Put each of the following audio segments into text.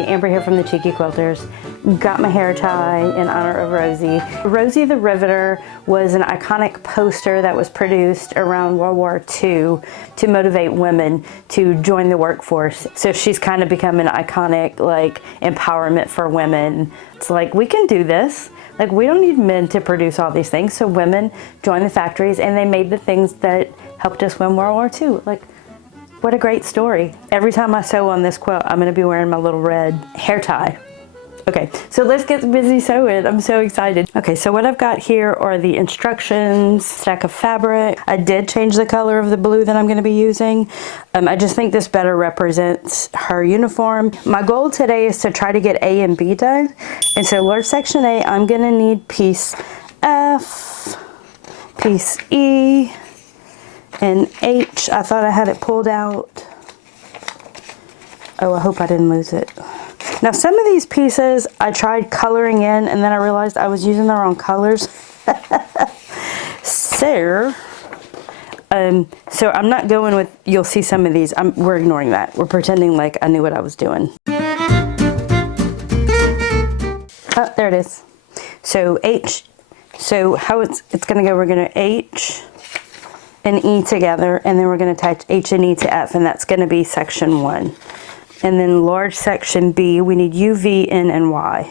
everybody, Amber here from the Cheeky Quilters. Got my hair tie in honor of Rosie. Rosie the Riveter was an iconic poster that was produced around World War II to motivate women to join the workforce. So she's kind of become an iconic like empowerment for women. It's like, we can do this. Like, we don't need men to produce all these things. So women joined the factories and they made the things that helped us win World War II. Like, what a great story. Every time I sew on this quilt, I'm gonna be wearing my little red hair tie. Okay, so let's get busy sewing. I'm so excited. Okay, so what I've got here are the instructions, stack of fabric. I did change the color of the blue that I'm gonna be using. I just think this better represents her uniform. My goal today is to try to get A and B done. And so large section A, I'm gonna need piece F, piece E, and H. I thought I had it pulled out. Oh, I hope I didn't lose it. Now some of these pieces I tried coloring in and then I realized I was using the wrong colors. So I'm not going with, you'll see some of these, we're ignoring that. We're pretending like I knew what I was doing. Oh, there it is. So H, so how it's gonna go, we're gonna H and E together, and then we're going to attach H and E to F, and that's going to be section 1. And then large section B, we need U, V, N, and Y.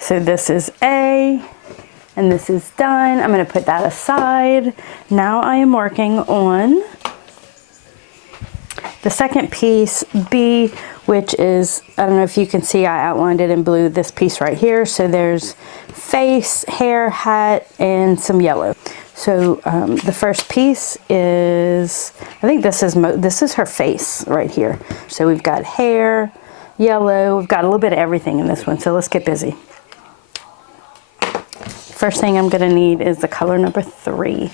So this is A, and this is done. I'm going to put that aside. Now I am working on the second piece, B, which is, I don't know if you can see, I outlined it in blue, this piece right here. So there's face, hair, hat, and some yellow. So the first piece is, I think this is her face right here. So we've got hair, yellow, we've got a little bit of everything in this one. So let's get busy. First thing I'm gonna need is the color number 3.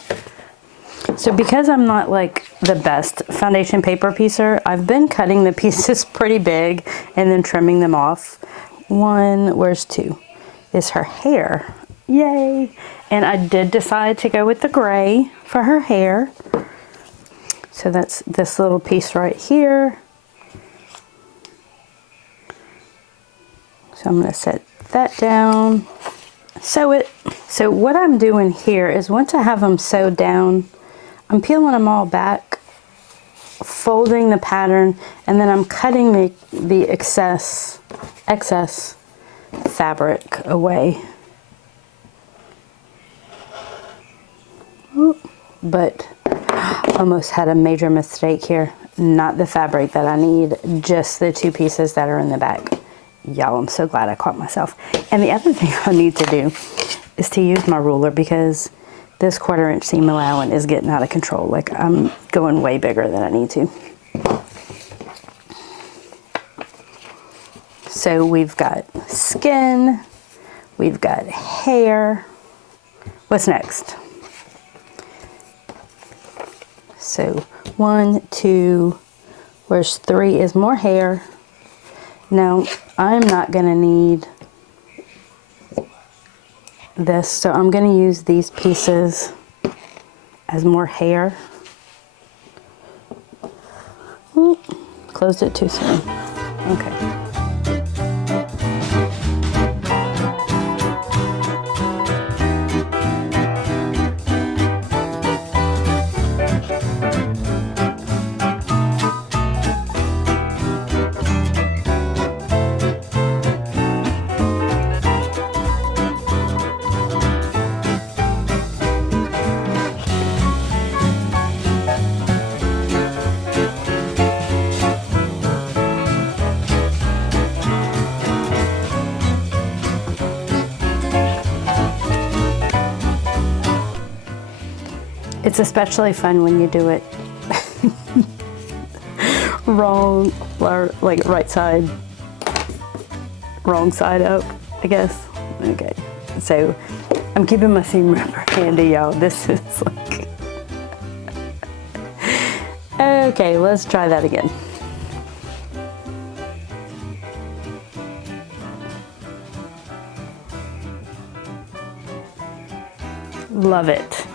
So because I'm not like the best foundation paper piecer, I've been cutting the pieces pretty big and then trimming them off. 1, where's 2? Is her hair. Yay! And I did decide to go with the gray for her hair. So that's this little piece right here. So I'm gonna set that down. Sew it. So what I'm doing here is once I have them sewed down, I'm peeling them all back, folding the pattern, and then I'm cutting the excess fabric away. But almost had a major mistake here. Not the fabric that I need, just the 2 pieces that are in the back. Y'all, I'm so glad I caught myself. And the other thing I need to do is to use my ruler, because this 1/4 inch seam allowance is getting out of control. Like, I'm going way bigger than I need to. So we've got skin, we've got hair. What's next? So 1, 2, where's 3 is more hair. Now, I'm not gonna need this, so I'm gonna use these pieces as more hair. Ooh, closed it too soon. Okay. It's especially fun when you do it wrong, or like right side, wrong side up, I guess. Okay, so I'm keeping my seam ripper handy, y'all. This is like, okay, let's try that again. Love it.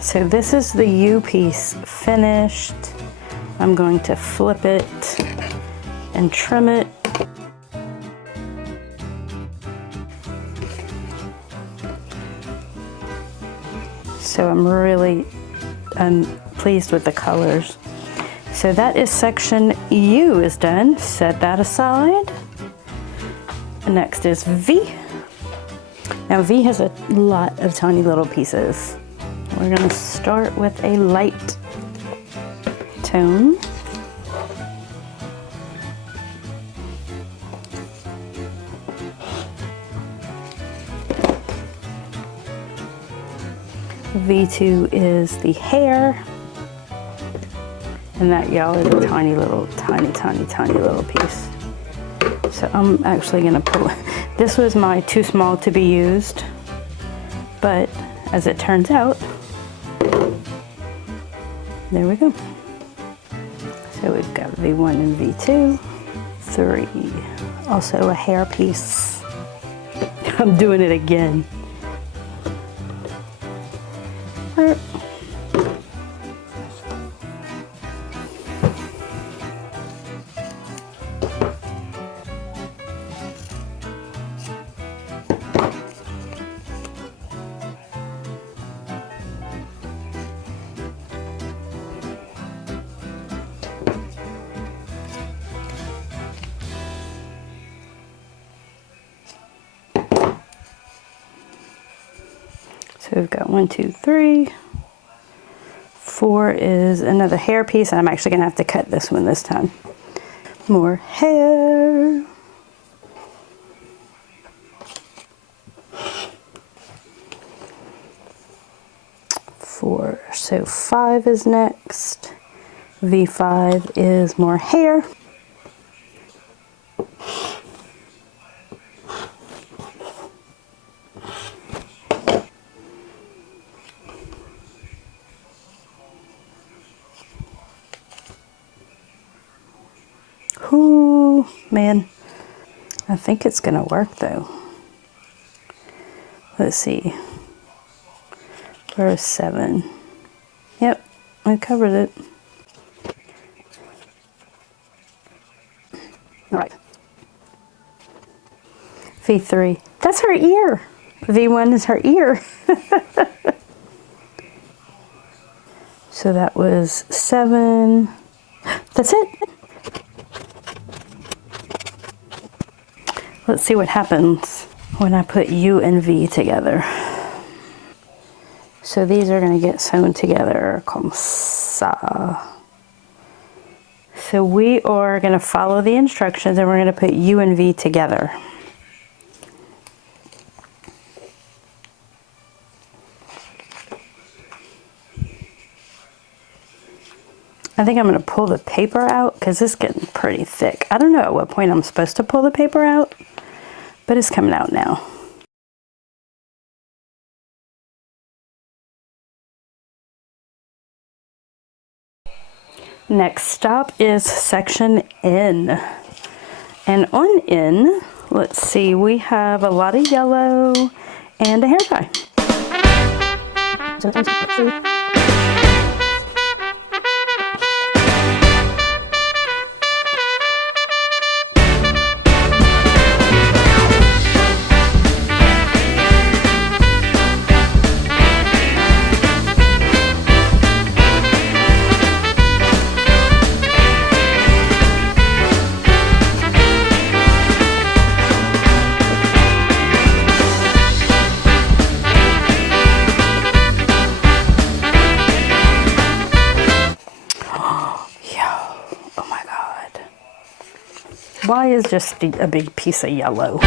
So this is the U piece finished. I'm going to flip it and trim it. So I'm really pleased with the colors. So that is section U is done. Set that aside. Next is V. Now V has a lot of tiny little pieces. We're going to start with a light tone. V2 is the hair. And that, y'all, is a tiny little, tiny little piece. So I'm actually going to pull, this was my too small to be used, but as it turns out, there we go. So we've got V1 and V2, 3, also a hair piece. I'm doing it again. So we've got 1, 2, 3. 4 is another hair piece. I'm actually gonna have to cut this one this time. More hair. 4, so 5 is next. V5 is more hair. Ooh, man. I think it's gonna work though. Let's see. Where's 7? Yep, I covered it. All right. V3. That's her ear. V1 is her ear. So that was 7. That's it. Let's see what happens when I put U and V together. So these are going to get sewn together comme ça. So we are going to follow the instructions and we're going to put U and V together. I think I'm going to pull the paper out because it's getting pretty thick. I don't know at what point I'm supposed to pull the paper out, but it's coming out now. Next stop is section N. And on N, let's see, we have a lot of yellow and a hair tie. Why is just a big piece of yellow?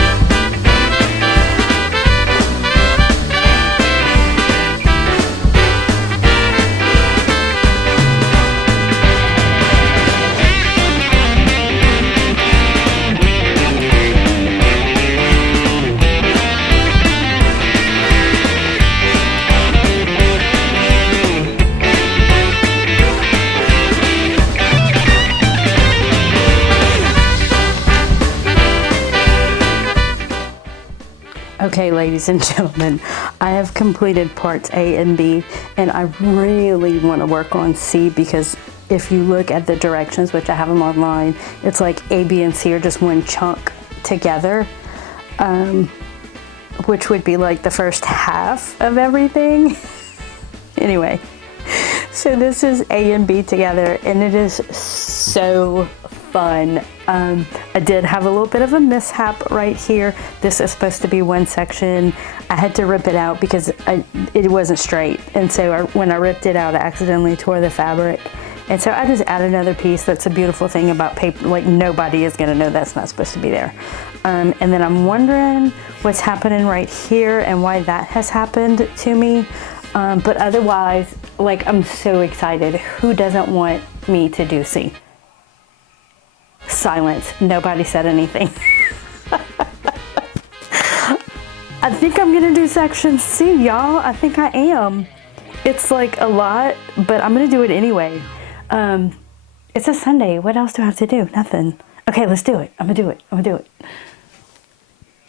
Okay, ladies and gentlemen, I have completed parts A and B, and I really want to work on C because if you look at the directions, which I have them online, it's like A, B, and C are just one chunk together, which would be like the first half of everything. Anyway, so this is A and B together, and it is so fun. I did have a little bit of a mishap right here. This is supposed to be one section. I had to rip it out because it wasn't straight, and so when I ripped it out, I accidentally tore the fabric, and so I just added another piece. That's a beautiful thing about paper, like nobody is gonna know that's not supposed to be there. And then I'm wondering what's happening right here and why that has happened to me, but otherwise, like, I'm so excited. Who doesn't want me to do C? Silence. Nobody said anything. I think I'm gonna do section C, y'all. I think I am. It's like a lot, but I'm gonna do it anyway. It's a Sunday. What else do I have to do? Nothing. Okay, let's do it. I'm gonna do it. I'm gonna do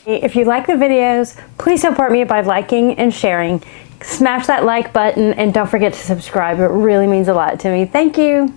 it. If you like the videos, please support me by liking and sharing. Smash that like button and don't forget to subscribe. It really means a lot to me. Thank you.